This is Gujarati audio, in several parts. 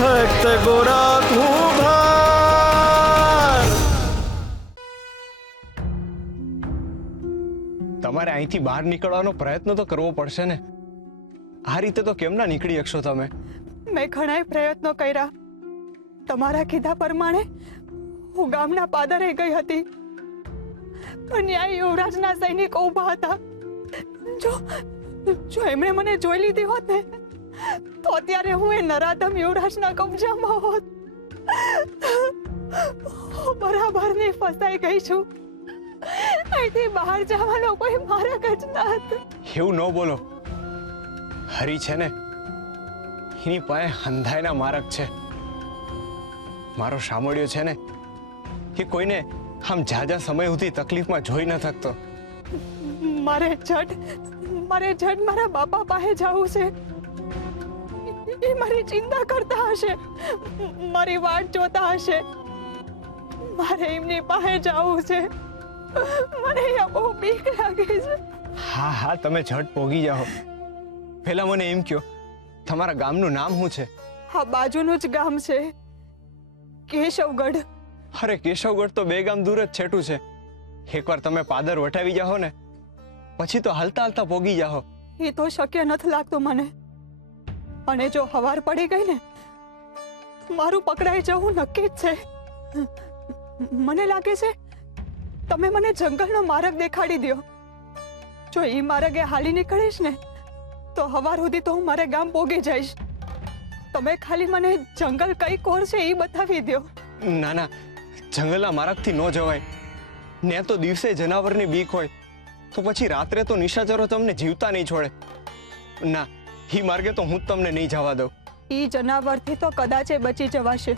ભક્ત ગોરા કુંભાર। તમારે અહીંથી બહાર નીકળવાનો પ્રયત્ન તો કરવો પડશે ને। આ રીતે તો કેમ ના નીકળી શકશો તમે? મેં ઘણા પ્રયત્નો કર્યા। તમારા કીધા પ્રમાણે હું ગામના પાદરે ગઈ હતી, પણ ત્યાં યુવરાજના સૈનિકો ઊભા હતા। જો એમણે મને જોઈ લીધી હોત ને તો અત્યારે હું એ નરાધમ યુવરાજના કબજામાં હોત। હું બરાબરની ફસાઈ ગઈ છું। અહીંથી બહાર જવાનો કોઈ માર્ગ જ ન હતો। એવું ન બોલો। હરી છે ને, એની પાસે હંધાઈના માર્ગ છે। મારો શામળિયો છે ને, એ કોઈને આમ જાજા સમય સુધી તકલીફમાં જોઈ ન શકતો। મારે જડ મારા બાપા પાસે જવું છે। એ મારી ચિંતા કરતા હશે, મારી વાટ જોતા હશે। મારે એમની પાસે જવું છે। મને અહીંયા બહુ બીક લાગે છે। હા હા, તમે ઝટ પોગી જાઓ। પહેલા મને એમ કહો, તમારા ગામનું નામ શું છે? આ બાજુનું જ ગામ છે, કેશવગઢ। અરે કેશવગઢ તો 2 ગામ દૂર જ છેટું છે। એકવાર તમે પાદર વટાવી જાઓ ને, પછી તો હાલતા હાલતા પોગી જાઓ। એ તો શક્ય નથી લાગતું મને। અને જો હવાર પડી ગઈ ને, મારું પકડાઈ જવું નક્કી જ છે। મને લાગે છે તમે મને જંગલનો માર્ગ દેખાડી દો। જો એ માર્ગે હાલી નીકળીશ ને તો હવાર સુધી તો હું મારે ગામ પોગી જઈશ। તમે ખાલી મને જંગલ કઈ કોર છે એ બતાવી દો। ના ના, જંગલના માર્ગથી ન જવાય। ને તો દિવસે જનાવરની બીક હોય, તો પછી રાત્રે તો નિશાચરો તમને જીવતા નહીં છોડે। ના, ઈ માર્ગે તો હું જ તમને નહીં જવા દઉં। ઈ જનાવરથી તો કદાચ બચી જવાશે,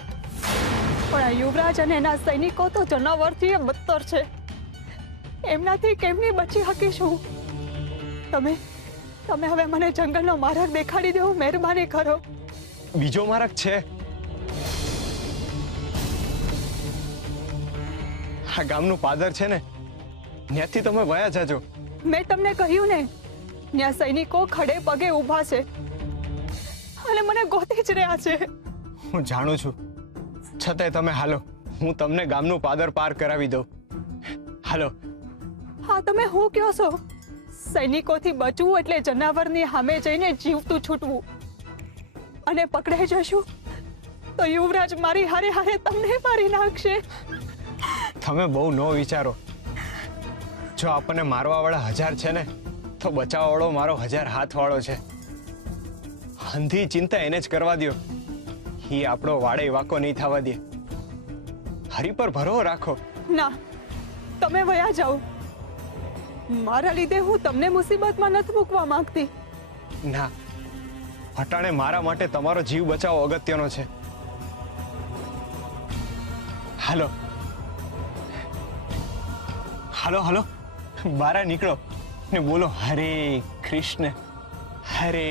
પણ આ યુવરાજ અને એના સૈનિકો તો જનાવરથી બદતર છે। એમનાથી કેમની બચી શકીશું? તમે હવે મને જંગલનો માર્ગ દેખાડી દો, મહેરબાની કરો। બીજો માર્ગ છે। આ ગામનું પાદર છે ને, ત્યાંથી તમે વયા જાજો। મેં તમને કહ્યું ને, ત્યાં સૈનિકો ખડે પગે ઊભા છે અને મને ગોતી જ રહ્યા છે। હું જાણું છું, છતાંય તમે હાલો, હું તમને ગામનું પાદર પાર કરાવી દઉં। હાલો। હા, તમે હું કહો છો? સૈનિકોથી બચવું એટલે જનાવરની સામે જઈને જીવતું છૂટવું, અને પકડાઈ જશું તો યુવરાજ મારી હારે હારે તમને મારી નાખશે। તમે બહુ ન વિચારો। જો આપણને મારવા વાળા 1000 છે ને, તો બચાવવા વાળો મારો 1000 હાથ વાળો છે। અંધી ચિંતા એને જ કરવા દો। એ આપણો વાડે વાકો નહીં થવા દે। હરી પર ભરો રાખો। ના, તમે વયા જાઓ। મારા લીધે હું તમને મુસીબતમાં નથી મૂકવા માંગતી। ના, અટાણે મારા માટે તમારો જીવ બચાવવો અગત્યનો છે। હાલો હાલો હાલો, બહાર નીકળો ને બોલો હરે કૃષ્ણ, હરે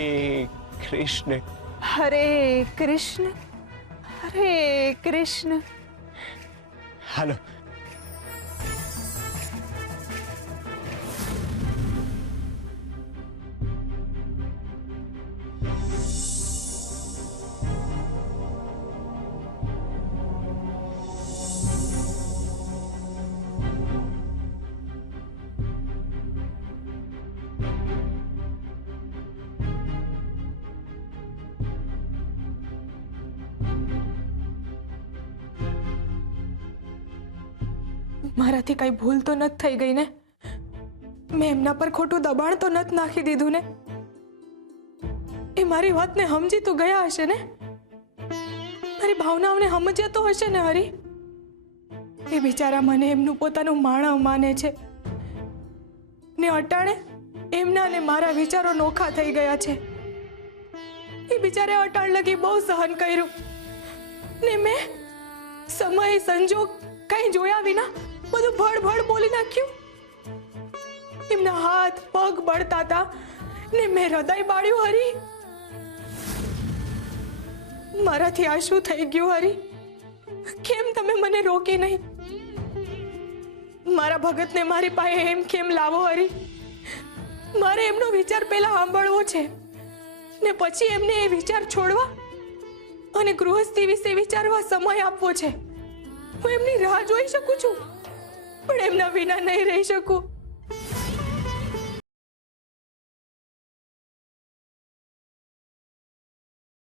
કૃષ્ણ, હરે કૃષ્ણ, હરે કૃષ્ણ। હાલો। મારાથી કઈ ભૂલ તો નથી થઈ ગઈ ને? મેં એમના પર ખોટું દબાણ તો નથી નાખી દીધું ને? એ મારી વાતને સમજી તો ગયા હશે ને? મારી ભાવનાઓને સમજ્યા તો હશે ને હરી? એ બિચારા મને એમનું પોતાનું માણસ માને છે ને અટાણે એમના ને મારા વિચારો નોખા થઈ ગયા છે। એ બિચારે અટાણ લગી બહુ સહન કર્યું ને મેં સમય સંજોગ કઈ જોયા વિના બધું ભડ બોલી નાખ્યું। એમના હાથ પગ બળતા હતા ને મેં હૃદય બાળ્યું। હરી, મારાથી આ શું થઈ ગયું? હરી, કેમ તમે મને રોકી નહીં? મારા ભગતને મારી પાસે એમ કેમ લાવો? હરી, મારે એમનો વિચાર પહેલા સાંભળવો છે ને પછી એમને એ વિચાર છોડવા? અને ગૃહસ્થી વિશે વિચારવા સમય આપવો છે. હું એમની રાહ જોઈ શકું છું, પણ એમના વિના નહીં રહી શકું.